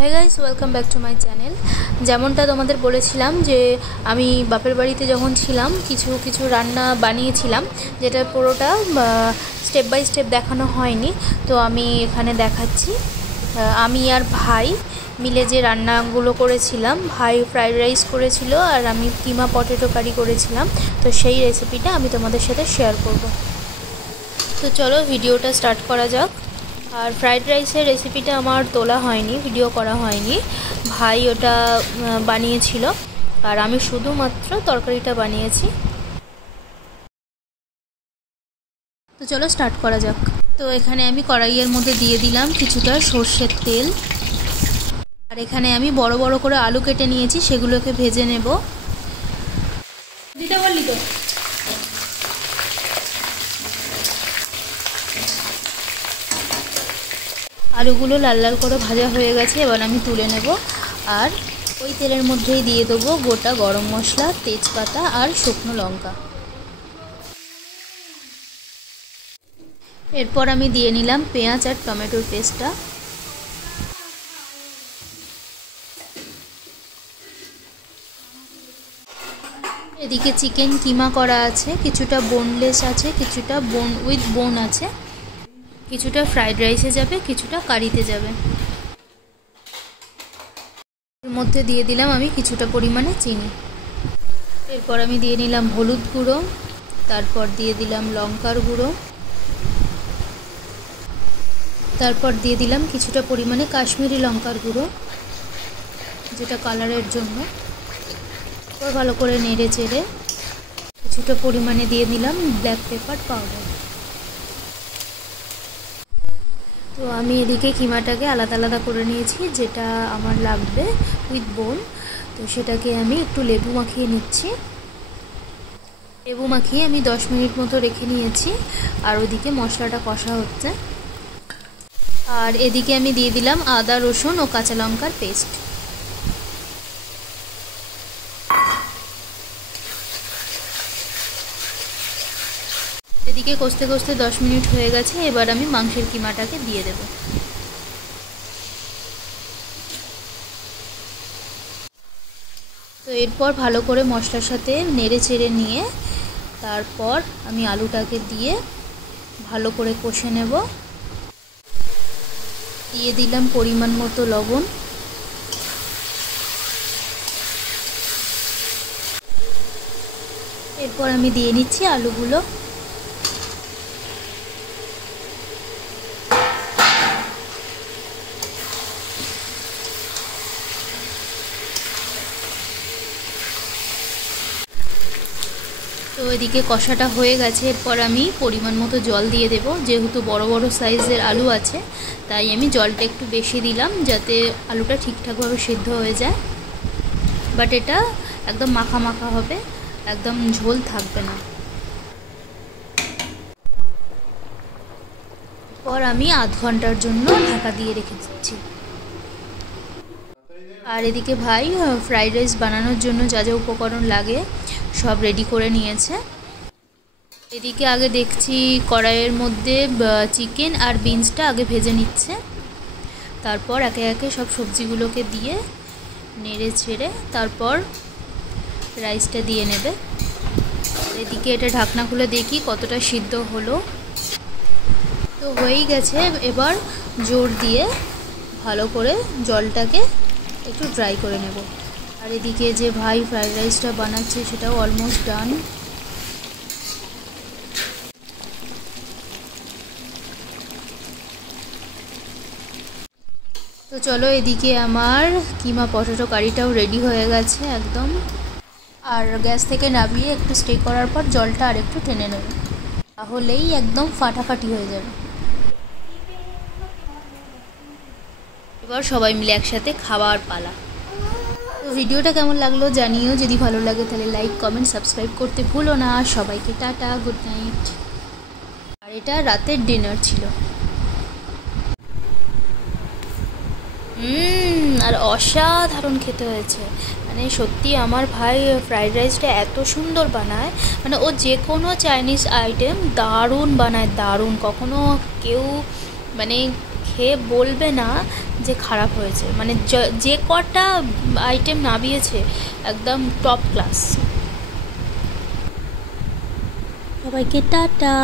Hi guys, welcome back to my channel. যেমনটা তোমাদের বলেছিলাম যে আমি বাপের বাড়িতে যখন ছিলাম কিছু কিছু রান্না বানিয়েছিলাম, যেটা পুরোটা স্টেপ বাই স্টেপ দেখানো হয়নি। তো আমি এখানে দেখাচ্ছি। আমি আর ভাই মিলে যে রান্নাগুলো করেছিলাম, ভাই ফ্রাইড রাইস করেছিল আর আমি কিমা পটেটো কারি করেছিলাম। তো সেই রেসিপিটা আমি তোমাদের সাথে শেয়ার করব। তো চলো ভিডিওটা স্টার্ট করা যাক। আর ফ্রাইড রাইসের রেসিপিটা আমার তোলা হয়নি, ভিডিও করা হয়নি, ভাই ওটা বানিয়েছিল আর আমি শুধুমাত্র তরকারিটা বানিয়েছি। তো চলো স্টার্ট করা যাক। তো এখানে আমি কড়াইয়ের মধ্যে দিয়ে দিলাম কিছুটা সর্ষের তেল, আর এখানে আমি বড় বড় করে আলু কেটে নিয়েছি, সেগুলোকে ভেজে নেব। দিতে বললি তো। আলুগুলো লাল লাল করে ভাজা হয়ে গেছে, এবার আমি তুলে নেব। আর ওই তেলের মধ্যেই দিয়ে দেবো গোটা গরম মশলা, তেজপাতা আর শুকনো লঙ্কা। এরপর আমি দিয়ে নিলাম পেঁয়াজ আর টমেটোর পেস্টটা। এদিকে চিকেন কিমা করা আছে, কিছুটা বোনলেস আছে, কিছুটা উইথ বোন আছে, কিছুটা ফ্রাইড রাইসে যাবে, কিছুটা কারিতে যাবে। এর মধ্যে দিয়ে দিলাম আমি কিছুটা পরিমাণে চিনি। এরপর আমি দিয়ে নিলাম হলুদ গুঁড়ো, তারপর দিয়ে দিলাম লঙ্কার গুঁড়ো, তারপর দিয়ে দিলাম কিছুটা পরিমাণে কাশ্মীরি লঙ্কার গুঁড়ো, যেটা কালারের জন্য। এবার ভালো করে নেড়ে চেড়ে কিছুটা পরিমাণে দিয়ে দিলাম ব্ল্যাক পেপার পাউডার। তো আমি এদিকে কিমাটাকে আলাদা আলাদা করে নিয়েছি, যেটা আমার লাগবে উইথ বোন। তো সেটাকে আমি একটু লেবু মাখিয়ে নিচ্ছি। লেবু মাখিয়ে আমি 10 মিনিট মতো রেখে নিয়েছি, আর ওদিকে মশলাটা কষা হচ্ছে। আর এদিকে আমি দিয়ে দিলাম আদা রসুন ও কাঁচা লঙ্কার পেস্ট। এদিকে কষতে কষতে 10 মিনিট হয়ে গেছে, এবার আমি মাংসের কিমাটাকে দিয়ে দেব। তো এরপর ভালো করে মশলার সাথে নেড়ে চেড়ে নিয়ে তারপর আমি আলুটাকে দিয়ে ভালো করে কষে নেব। দিয়ে দিলাম পরিমাণ মতো লবণ। এরপর আমি দিয়ে নিচ্ছি আলুগুলো। তো এদিকে কষাটা হয়ে গেছে, এরপর আমি পরিমাণ মতো জল দিয়ে দেব। যেহেতু বড় বড় সাইজের আলু আছে, তাই আমি জলটা একটু বেশি দিলাম, যাতে আলুটা ঠিকঠাকভাবে সিদ্ধ হয়ে যায়। বাট এটা একদম মাখা মাখা হবে, একদম ঝোল থাকবে না। পর আমি আধ ঘন্টার জন্য ঢাকা দিয়ে রেখে দিচ্ছি। আর এদিকে ভাই ফ্রাইড রাইস বানানোর জন্য যা যা উপকরণ লাগে সব রেডি করে নিয়েছে। এদিকে আগে দেখছি কড়াইয়ের মধ্যে চিকেন আর বিনসটা আগে ভেজে নিচ্ছে, তারপর একে একে সব সবজিগুলোকে দিয়ে নেড়ে ছেড়ে তারপর রাইসটা দিয়ে নেবে। এদিকে এটা ঢাকনা খুলে দেখি কতটা সিদ্ধ হলো। তো হয়েই গেছে, এবার জোর দিয়ে ভালো করে জলটাকে একটু ড্রাই করে নেব। আর এদিকে যে ভাই ফ্রাইড রাইসটা বানাচ্ছে সেটাও অলমোস্ট ডান। তো চলো, এদিকে আমার কিমা পটেটো কারিটাও রেডি হয়ে গেছে একদম। আর গ্যাস থেকে নামিয়ে একটু স্টে করার পর জলটা আর একটু টেনে নেব, তাহলেই একদম ফাটাফাটি হয়ে যাবে। এবার সবাই মিলে একসাথে খাওয়ার পালা। তো ভিডিওটা কেমন লাগলো জানিও, যদি ভালো লাগে তাহলে লাইক কমেন্ট সাবস্ক্রাইব করতে ভুলো না। সবাইকে টাটা, গুড নাইট। আর এটা রাতের ডিনার ছিল। আর অসাধারণ খেতে হয়েছে, মানে সত্যি আমার ভাই ফ্রাইড রাইসটা এত সুন্দর বানায়, মানে ও যে কোনো চাইনিজ আইটেম দারুণ বানায়, দারুণ। কখনো কেউ মানে খেয়ে বলবে না যে খারাপ হয়েছে, মানে যে কটা আইটেম নামিয়েছে একদম টপ ক্লাস। সবাইকে টাটা।